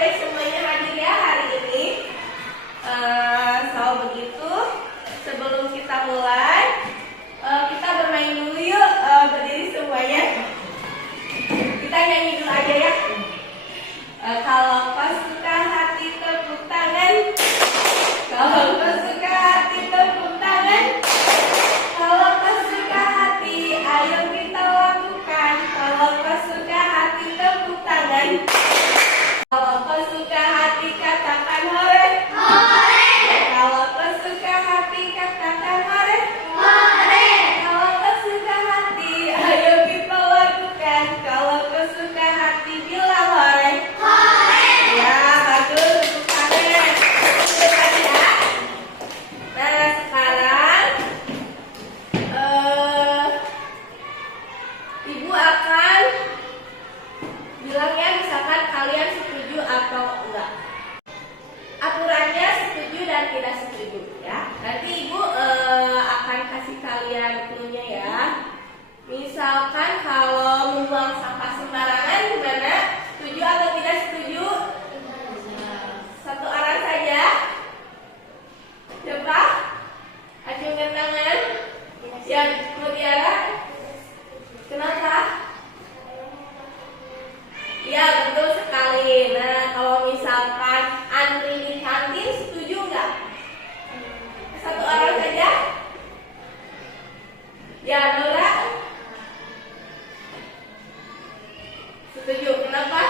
baik semuanya hadir ya hari ini. Begitu, sebelum kita mulai, kita bermain dulu yuk. Berdiri semuanya. Kita nyanyi dulu aja ya. Kalau kau suka hati tepuk tangan. Kalau kau suka hati tepuk tangan. Kalau kau suka hati, ayo kita lakukan. Kalau kau suka hati tepuk tangan. Kalau kau suka hati katakan hore. Hore. Kalau kau suka hati katakan hore. Hore. Kalau kau suka hati, ayo kita lakukan. Kalau kau suka hati bilang hore. Hore. Ya, bagus, tepuk tangan. Tepuk ya. Nah, sekarang Ibu akan bilang ya, misalkan kalian setuju atau enggak. Aturannya setuju dan tidak setuju ya. Nanti Ibu akan kasih kalian clue-nya ya. Misalkan kalau membuang sampah sembarangan gimana? Setuju atau tidak setuju? Satu arah saja. Coba acungkan tangan. Yang mutiara. Kenapa? Ya, betul sekali. Nah, kalau misalkan antri di kantin, setuju nggak? Satu orang saja? Ya, Nora? Setuju. Kenapa?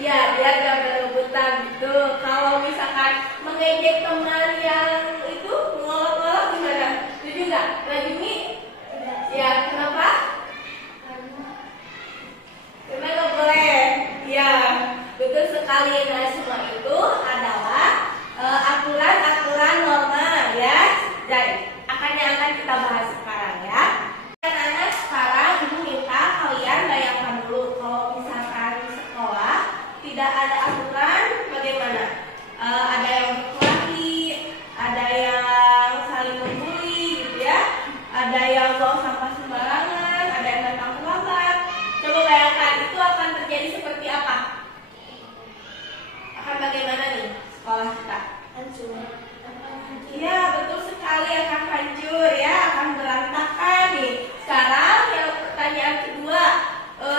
Ya, biar gak berebutan gitu. Kalau misalkan mengejek teman yang itu, ngolok-ngolok gimana? Setuju nggak? Najumi? Ya, kenapa? Karena nggak boleh. Ya, betul sekali. Nah, semua itu adalah aturan-aturan norma ya. Dan yang akan kita bahas sekarang ya. Anak-anak, sekarang Ibu minta kalian bayangkan dulu kalau misalkan di sekolah tidak ada aturan, bagaimana? Ada yang berkelahi, ada yang saling membuli gitu ya. Ada yang buang sampah sembarangan, ada yang datang terlambat. Coba bayangkan itu akan terjadi seperti apa? Akan bagaimana nih sekolah kita? Hancur. Iya, betul sekali, akan hancur ya, akan berantakan nih. Sekarang yang pertanyaan kedua,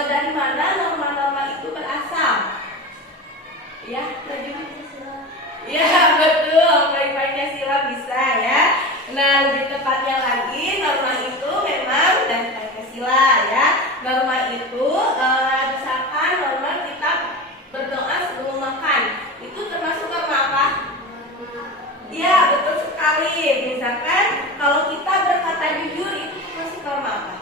dari mana norma-norma itu berasal? Ya, ya betul, dari Pancasila bisa ya. Nah, lebih tepatnya lagi norma itu memang dari Pancasila ya. Norma itu misalkan norma kita berdoa sebelum makan. Itu termasuk norma apa? Ya, betul sekali. Misalkan kalau kita berkata jujur itu termasuk norma apa?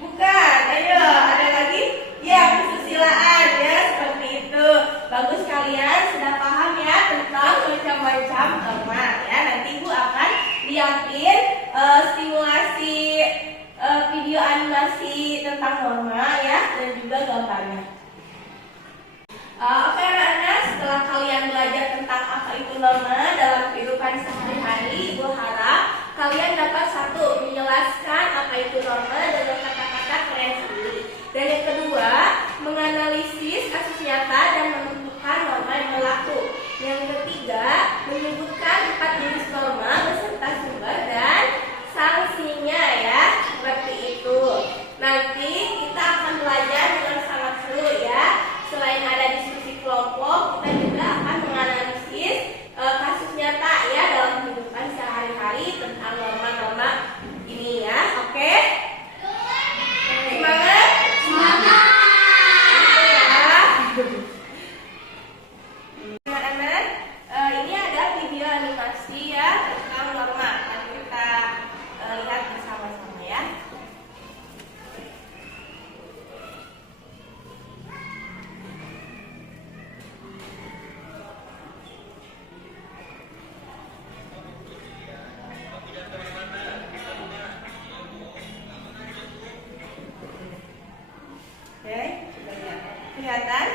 Bukan. Ayo, ada lagi? Ya, kesusilaan ya, seperti itu. Bagus, kalian sudah paham ya tentang macam-macam norma ya. Nanti Ibu akan liatin stimulasi video animasi tentang norma ya, dan juga gambarnya. Oke anak-anak, setelah kalian belajar tentang apa itu norma dalam kehidupan sehari-hari, Ibu harap kalian dapat satu, menjelaskan apa itu norma dengan kata-kata kalian sendiri. Dan yang kedua, menganalisis kasus nyata dan menentukan norma yang berlaku. Yang ketiga, menyebutkan 4 jenis norma beserta sumber dan sanksinya ya, seperti itu. Nanti kita akan belajar dengan sangat seru ya. Selain ada diskusi kelompok, kita juga akan menganalisis kasus nyata ya dalam kehidupan sehari-hari tentang norma-norma ini ya. Oke? Semangat? Semangat! Anak-anak, ini ada video animasi ya tentang norma. Nanti kita lihat bersama-sama ya. Oke, kelihatan?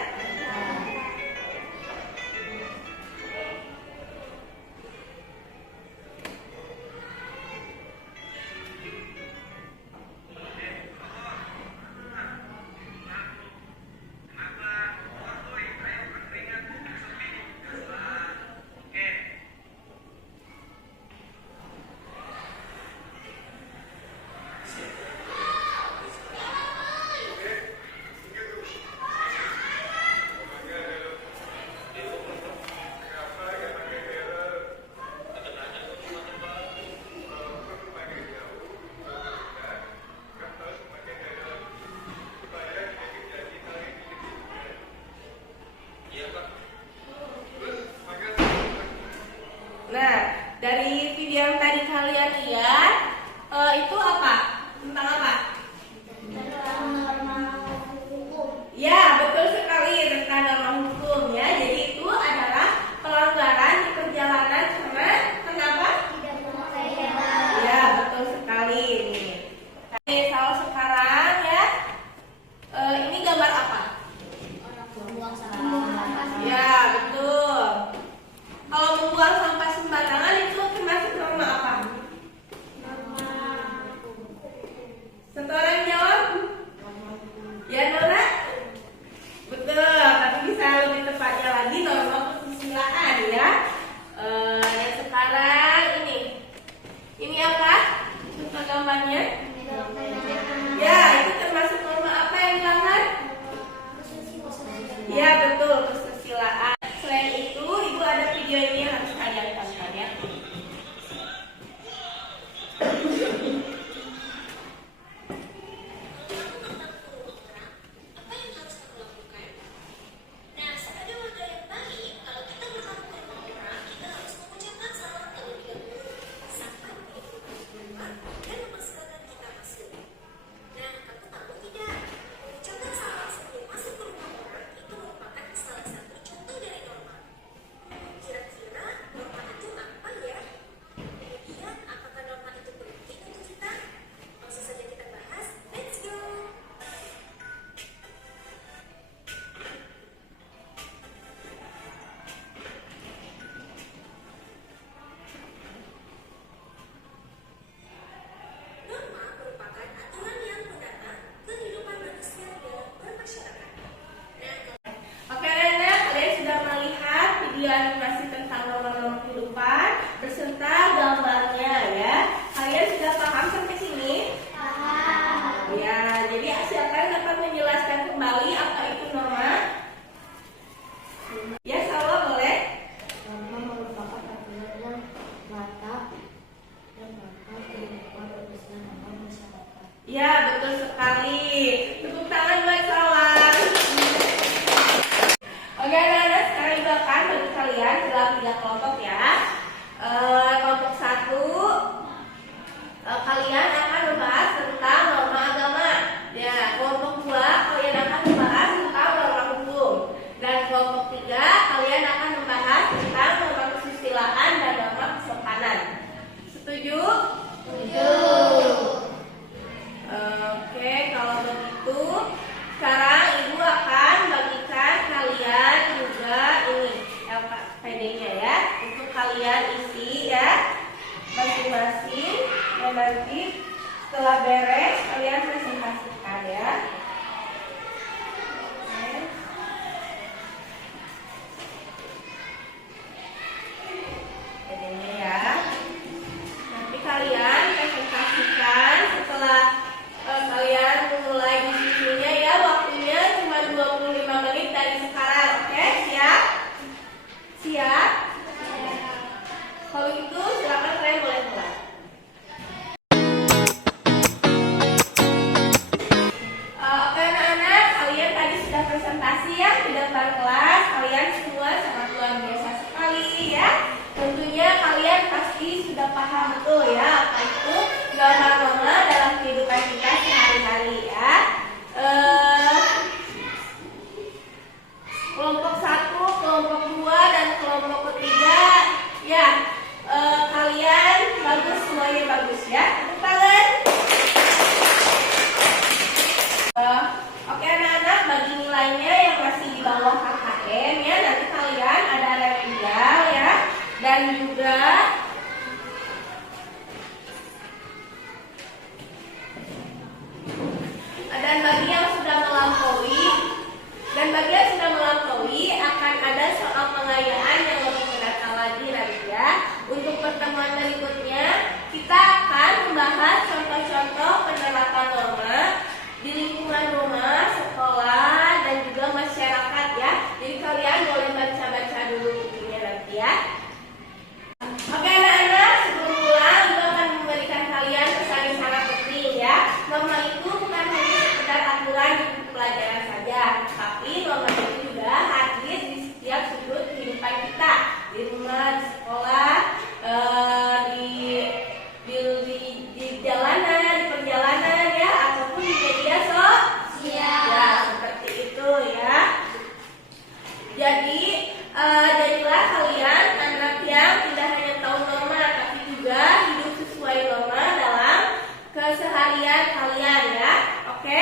sekarang ibu akan bagikan kalian juga ini LKPD-nya ya, untuk kalian isi ya masing-masing, dan nanti setelah beres kalian presentasikan ya. PD-nya ya. Nanti kalian presentasikan setelah kalian memulai diskusinya ya. Waktunya cuma 25 menit dari sekarang. Oke, siap? Siap? Kalau itu silakan kalian boleh mulai. Oke anak-anak, kalian tadi sudah presentasi ya di depan kelas. Kalian semua sangat luar biasa sekali ya. Tentunya kalian pasti sudah paham betul ya apa itu norma-norma dalam kehidupan kita sehari-hari ya. Kelompok 1, kelompok 2, dan kelompok ketiga ya. Kalian bagus, semuanya bagus ya. Tepuk tangan. Oke anak-anak, bagi nilainya yang masih di bawah KKM ya, nanti kalian ada remedial ya, dan juga bagi akan ada soal pengayaan yang lebih menata lagi nanti ya. Untuk pertemuan berikutnya kita akan membahas contoh-contoh penerapan norma di lingkungan rumah, sekolah, dan juga masyarakat ya. Jadi kalian boleh baca-baca dulu bukunya nanti ya. Oke anak-anak, sebelum pulang Ibu akan memberikan kalian pesan yang sangat penting ya. Norma itu bukan hanya sekedar aturan di buku pelajaran saja, tapi norma itu juga hadir di setiap sudut kehidupan kita, di rumah, di sekolah, di jalanan, di perjalanan ya, ataupun di media sosial. Ya, seperti itu ya. Jadi jadilah kalian anak yang tidak hanya tahu norma, tapi juga hidup sesuai norma dalam keseharian kalian ya. Oke?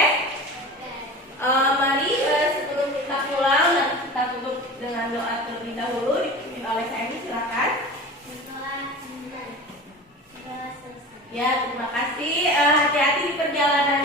Mari sebelum kita pulang dan kita tutup dengan doa terlebih dahulu dipimpin oleh saya. Silakan. Ya, terima kasih. Hati-hati di perjalanan.